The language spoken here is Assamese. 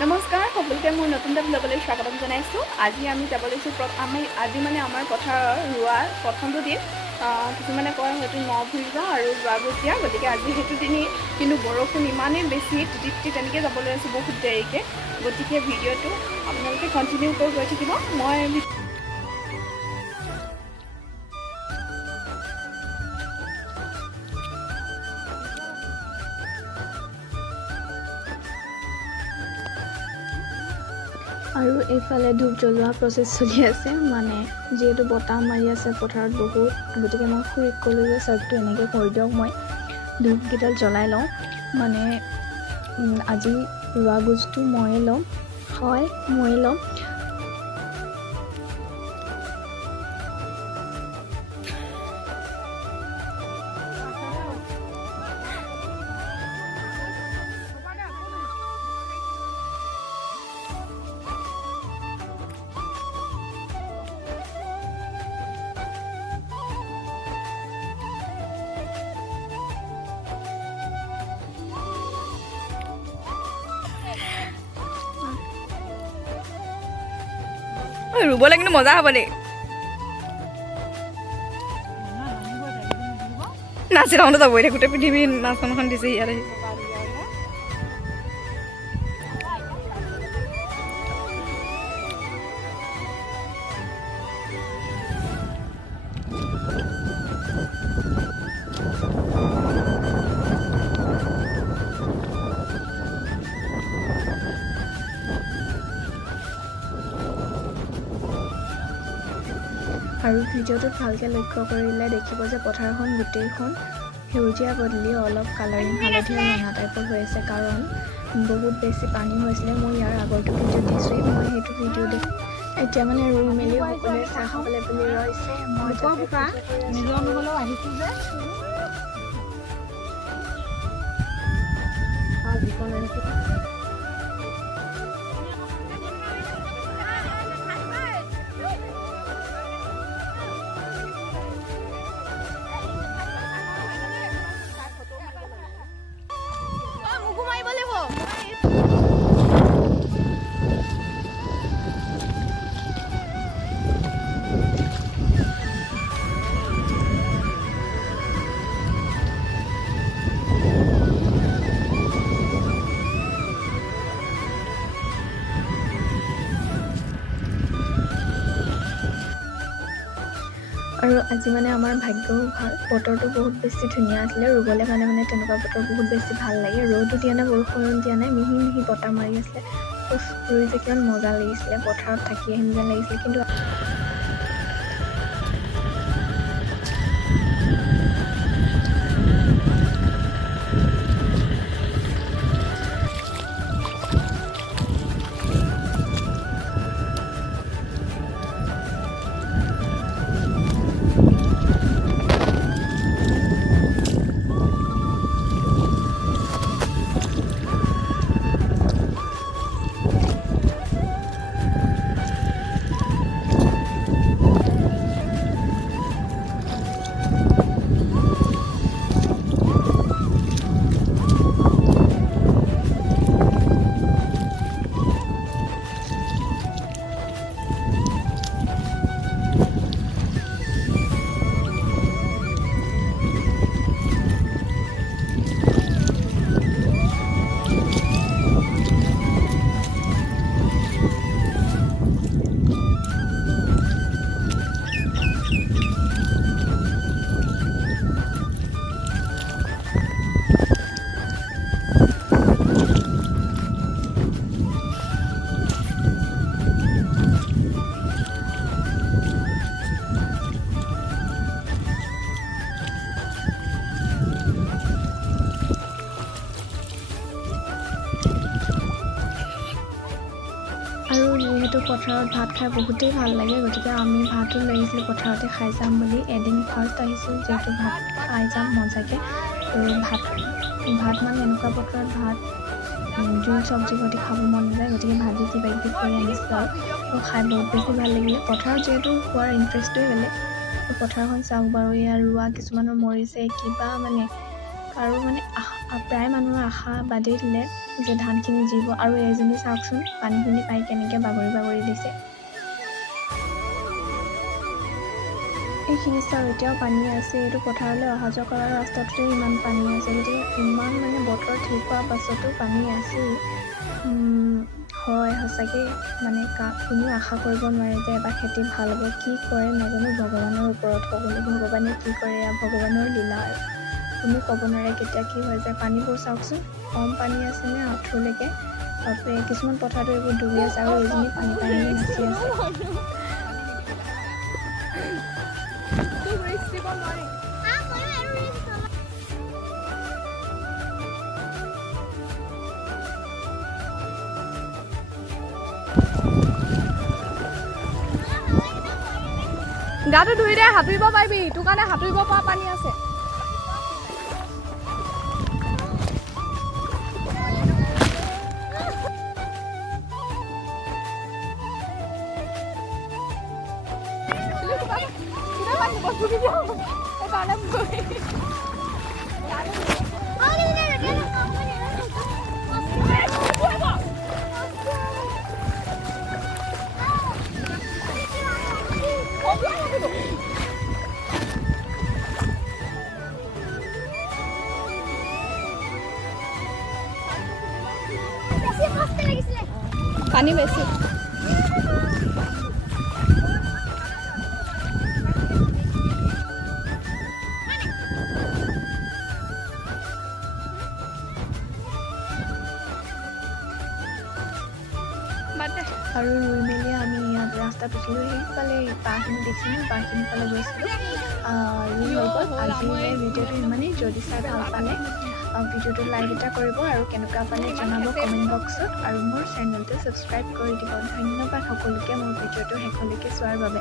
নমস্কাৰ সকলোকে মোৰ নতুন এটা ব্লগলৈ স্বাগতম জনাইছোঁ। আজি আমি যাব লৈছোঁ আজি আমাৰ পথাৰৰ ৰোৱা প্ৰথমটো দিন। কিছুমানে কয় হয়তো ন-ভুজা আৰু ৰোৱা-গজীয়া, গতিকে আজি সেইটো দিনেই। কিন্তু বৰষুণ ইমানেই বেছি, তিতি তেনেকৈ যাবলৈ আছোঁ বহুত দেৰিকৈ। গতিকে ভিডিঅ'টো আপোনালোকে কণ্টিনিউ কৰি গৈ থাকিব। মই আৰু এইফালে ধূপ জ্বলোৱা প্ৰচেছ চলি আছে, মানে যিহেতু বতাহ মাৰি আছে পথাৰত বহুত, গতিকে মই খুৰীক ক'লোঁ যে চাৰ্টটো এনেকৈ কৰি দিয়ক, মই ধূপকেইডাল জ্বলাই লওঁ। মানে আজি ৰোৱা গুজটো ময়ে ল'ম, হয় ময়ে ল'ম। ৰুবলৈ কিন্তু মজা হ'ব দেই। নাচি থাকোঁতে যাবই থাকোঁতে পৃথিৱী নাচনখন দিছে ইয়াত আহি। আৰু ভিডিঅ'টোত ভালকৈ লক্ষ্য কৰিলে দেখিব যে পথাৰখন গোটেইখন সেউজীয়া বদলি অলপ কালাৰিং হালধীয়া ৰঙা টাইপৰ হৈ আছে, কাৰণ বহুত বেছি পানী হৈছিলে। মই ইয়াৰ আগৰটো ভিডিঅ' দিছোঁৱেই, মই সেইটো ভিডিঅ' দেখি এতিয়া মানে ৰুই মেলি সকলোৱে চাহ খাবলৈ বুলি ৰৈছে। মই নিজৰ নহ'লেও আহিছোঁ যে আৰু আজি মানে আমাৰ ভাগ্যও ভাল, বতৰটো বহুত বেছি ধুনীয়া আছিলে ৰুবলৈ কাৰণে। মানে তেনেকুৱা বতৰ বহুত বেছি ভাল লাগে, ৰ'দো দিয়া নাই বৰষুণো দিয়া নাই, মিহি মিহি বতাহ মাৰি আছিলে। ৰুই যে কিমান মজা লাগিছিলে, পথাৰত থাকি আহিম যেন লাগিছিলে। কিন্তু যিহেতু পথাৰত ভাত খাই বহুতেই ভাল লাগে, গতিকে আমি ভাতো লাগিছিলোঁ পথাৰতে খাই যাম বুলি। এদিন ফাৰ্ষ্ট আহিছোঁ যিহেতু ভাত খাই যাম মজাকৈ। আৰু ভাত মানে এনেকুৱা বতৰত ভাত জোল চব্জি সৈতে খাব মন নাযায়, গতিকে ভাজি কিবা কিবি কৰি আনিছোঁ আৰু খাই বহুত বেছি ভাল লাগিলে। পথাৰত যিহেতু খোৱাৰ ইণ্টাৰেষ্টটোৱে বেলেগ। পথাৰখন চাওক বাৰু, ইয়াৰ ৰোৱা কিছুমানৰ মৰিছে, কিবা মানে কাৰো মানে প্ৰায় মানুহৰ আশা বাদেই দিলে যে ধানখিনি জীব আৰু এজনী চাওকচোন পানীখিনি পাই কেনেকৈ বাগৰি বাগৰি দিছে। এইখিনি চাওক এতিয়াও পানী আছে, এইটো পথাৰলৈ অহা যোৱা কৰা ৰাস্তাটোতে ইমান পানী আছে, গতিকে ইমান মানে বতৰ ঠিক হোৱাৰ পাছতো পানী আছেই। হয় সঁচাকৈ মানে কোনেও আশা কৰিব নোৱাৰে যে এবাৰ খেতি ভাল হ'ব। কি কৰে নাজানো, ভগৱানৰ ওপৰত সকলো, ভগৱানে কি কৰে ভগৱানৰ লীলা আৰু কোনো ক'ব নোৱাৰে কেতিয়া কি হৈ যায়। পানীবোৰ চাওকচোন কম পানী আছেনে আঁঠুৰলৈকে, বাপৰে কিছুমান পথাৰতো এইবোৰ ডুবি আছে আৰু এইজনী পানী পানী নাচি আছে। গাটো ধুই দে, সাঁতুৰিব পাৰিবি, তোৰ কাৰণে সাঁতুৰিব পৰা পানী আছে। পানী বেছি। আৰু ৰুই মেলি আমি ইয়াত ৰাস্তাত উঠিলোঁ, সেইফালে বাঁহখিনি দেখিছিলোঁ, বাঁহখিনি ফালে গৈছিলোঁ। ৰুই হৈ গ'ল। আজিলৈ ভিডিঅ'টো ইমানেই, যদি চাই ভাল পালে ভিডিঅ'টো লাইক এটা কৰিব আৰু কেনেকুৱা পালে জনাব কমেণ্ট বক্সত, আৰু মোৰ চেনেলটো ছাবস্ক্ৰাইব কৰি দিব। ধন্যবাদ সকলোকে মোৰ ভিডিঅ'টো শেষলৈকে চোৱাৰ বাবে।